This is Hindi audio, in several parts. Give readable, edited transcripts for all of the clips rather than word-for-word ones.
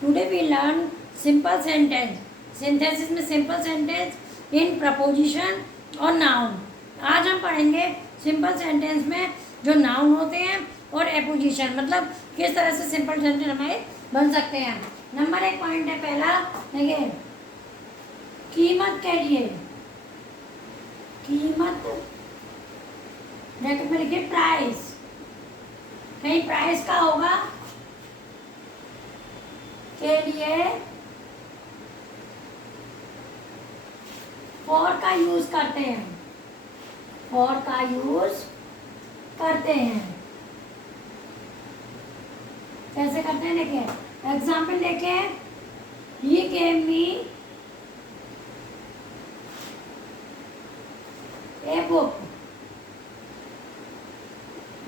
Today we learn simple sentence, synthesis में सिंपल सेंटेंस इन प्रपोजिशन और नाउन। आज हम पढ़ेंगे सिंपल सेंटेंस में जो नाउन होते हैं और एपोजिशन, मतलब किस तरह से सिंपल सेंटेंस हमारे बन सकते हैं। नंबर 1 पॉइंट है पहला, देखिए कीमत के लिए, कीमत ब्रैकेट में लिखिए प्राइस, कहीं प्राइस का होगा के लिए फॉर का यूज करते हैं, फॉर का यूज करते हैं। कैसे करते हैं देखिए, एग्जाम्पल देखें, he gave me a book,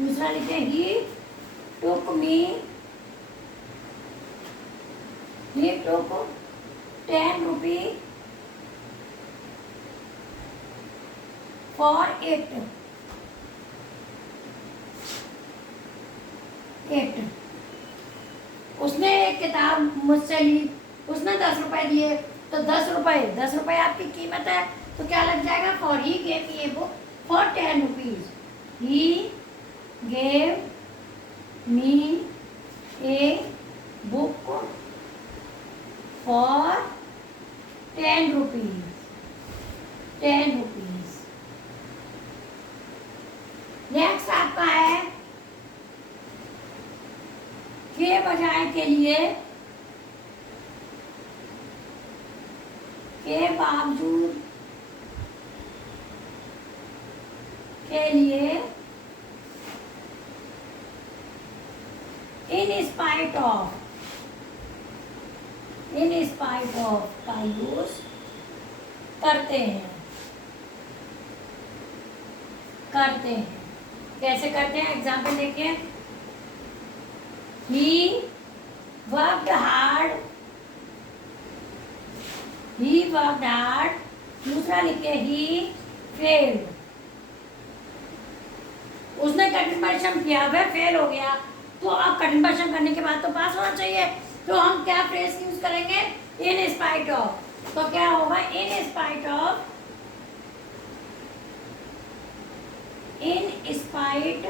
दूसरा लिखे ही टुक मी, he took 10 rupees for it, उसने एक किताब मुझसे ली, उसने 10 रुपए दिए, तो 10 रुपए आपकी कीमत है, तो क्या लग जाएगा, for he gave me a book for 10 rupees, he gave me a book for 10 rupees, 10 rupees। Next आपका है के बजाय के लिए, के बावजूद के लिए, in spite of, in spite of का यूज करते हैं, करते हैं। कैसे करते हैं, एग्जाम्पल देखिए, he worked hard, he worked hard, दूसरा लिखे ही फेल्ड, उसने कठिन परिश्रम किया, वह फेल हो गया, तो अब कठिन परिश्रम करने के बाद तो पास होना चाहिए, तो हम क्या फ्रेज यूज करेंगे, इन स्पाइट ऑफ, तो क्या होगा, in spite of, in spite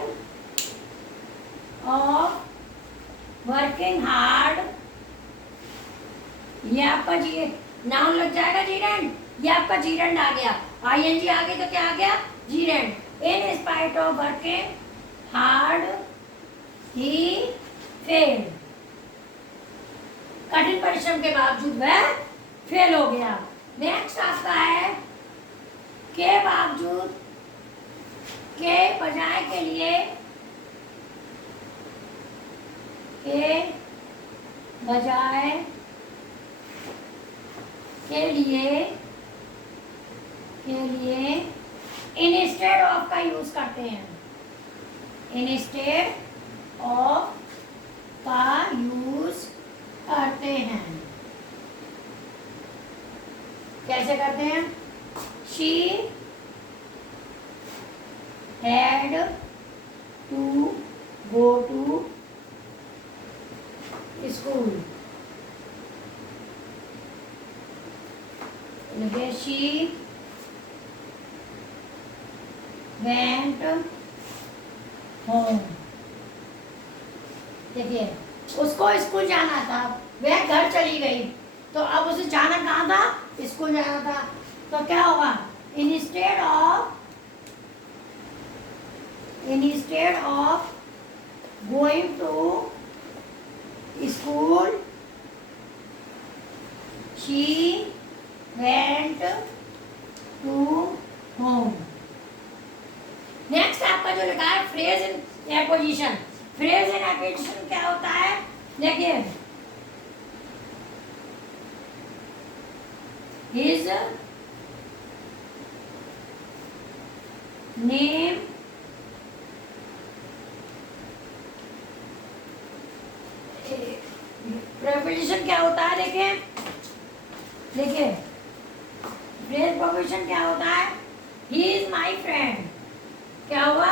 of working hard, ये आपका जी नाउन लग जाएगा जीरेंड, ये आपका जीरेंड आ गया, आईएनजी आ गई तो क्या आ गया, जीरेंड, in spite of working hard he failed, कठिन परिश्रम के बावजूद वह फेल हो गया। नेक्स्ट आता है के बावजूद, के बजाय के लिए, के बजाय के लिए, के लिए इंस्टेड ऑफ का यूज करते हैं, इंस्टेड ऑफ का यूज करते हैं। कैसे करते हैं, she had to go to school, she went home, देखिए उसको स्कूल जाना था, वह घर चली गई, तो अब उसे जाना कहाँ था, स्कूल जाना था, तो क्या होगा, instead of going to school she went to home. Next आपका जो लिखा है phrase in apposition, phrase in apposition क्या होता है, देखिए हिज नेम प्रोपोजिशन क्या होता है, देखिए देखिए फ्रेज प्रोपोजिशन क्या होता है, ही इज माई फ्रेंड, क्या हुआ,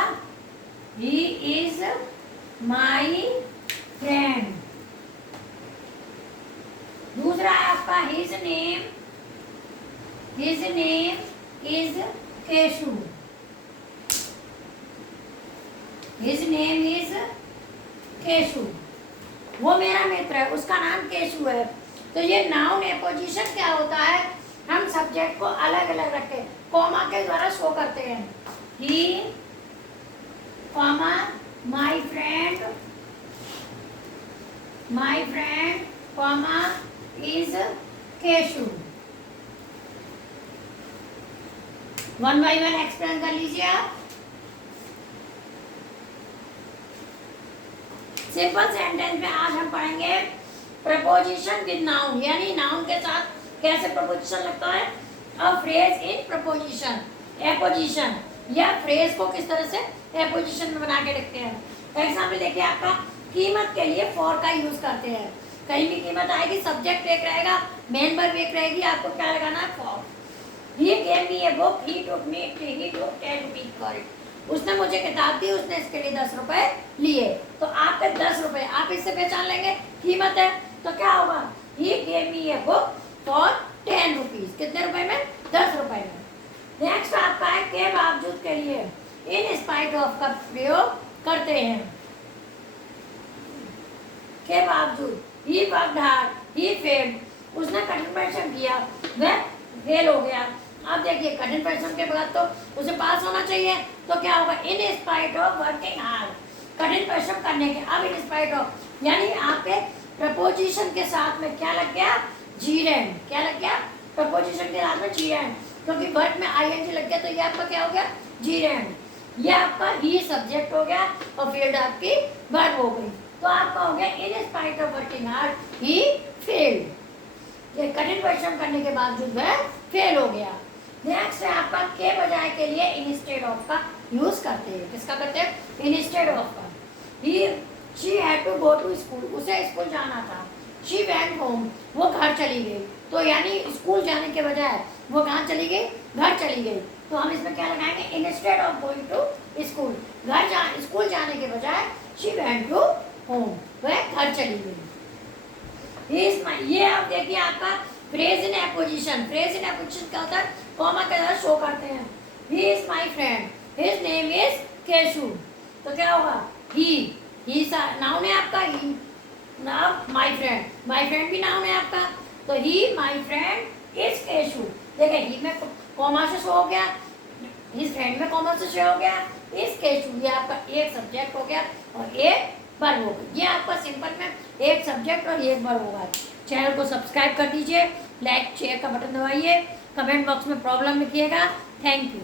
ही इज माई फ्रेंड, आपका his name is Keshu. His name is Keshu, वो मेरा मित्र है, उसका नाम केशु है। तो ये नाउन एपोजिशन क्या होता है, हम सब्जेक्ट को अलग अलग रखते, कॉमा के द्वारा शो करते हैं। He comma my friend comma is Keshu. One by one explain कर लीजिए आप। सिंपल सेंटेंस में आज हम पढ़ेंगे प्रपोजिशन विद नाउन, यानी नाउन के साथ कैसे प्रपोजिशन लगता है। A phrase in preposition, apposition, या फ्रेज को किस तरह से एपोजिशन में बना के रखते हैं। एग्जाम्पल देखिए, आपका कीमत के लिए फॉर का यूज करते हैं। कहीं भी कीमत आएगी, सब्जेक्ट एक रहेगा, मेन वर्ब एक रहेगी, आपको क्या लगाना है, for. He gave me a book, he took 10 rupees for it. उसने मुझे किताब दी, उसने इसके लिए 10 रुपए लिए। तो आपके 10 रुपए आप इससे पहचान लेंगे कीमत है, तो क्या होगा, He gave me a book for 10 rupees। कितने रुपए में, 10 रुपए में। नेक्स्ट आपका है के बावजूद के लिए इन स्पाइट ऑफ का प्रयोग करते हैं। के बावजूद, he worked hard, he failed, उसने कठिन परिश्रम किया, वह फेल हो गया। अब देखिए, कठिन परिश्रम के बाद तो उसे पास होना चाहिए, तो क्या होगा, in spite of working hard, कठिन परिश्रम करने के। अब इन स्पाइट ऑफ, यानी आपके प्रपोजिशन के साथ में क्या लग गया, जीरेंड। क्या लग गया, प्रपोजिशन के साथ में जीरेंड, क्योंकि वर्ड में आईएनजी लग गया, तो ये आपका क्या हो गया, जीरेंड। ये आपका ही सब्जेक्ट हो गया और फील्ड आपकी वर्ब हो गई। तो आपका हो गया in spite of working hard he failed. ये कठिन परिश्रम करने के बावजूद वह फेल हो गया। नेक्स्ट है आपका के बजाय के लिए इंस्टेड ऑफ का यूज करते हैं। किसका करते हैं, इंस्टेड ऑफ का। He she had to go to school, उसे स्कूल जाना था। शी वेंट होम, वो घर चली गई। तो यानी स्कूल जाने के बजाय वो कहाँ चली गई, घर चली गई। तो हम इसमें क्या लगाएंगे, instead of going to school, school जाने के बजाय शी वेंट टू होम, वह घर चली गई। ये आप देखिए आपका phrase in apposition. Phrase in apposition क्या होता है, कॉमा के द्वारा शो करते हैं। He is my friend, his name is Keshu. तो क्या होगा, ही नाउन है आपका, ही नाउ माई फ्रेंड भी नाउन है आपका। तो he my friend is Keshu. देखिए, ही में कॉमा से शो हो गया, हिज फ्रेंड में कॉमा से शो हो गया, इज केशु। ये आपका एक सब्जेक्ट हो गया और एक वर्ब होगा। ये आपका सिंपल में एक सब्जेक्ट और एक वर्ब होगा। चैनल को सब्सक्राइब कर दीजिए, लाइक शेयर का बटन दबाइए, कमेंट बॉक्स में प्रॉब्लम लिखिएगा। Thank you.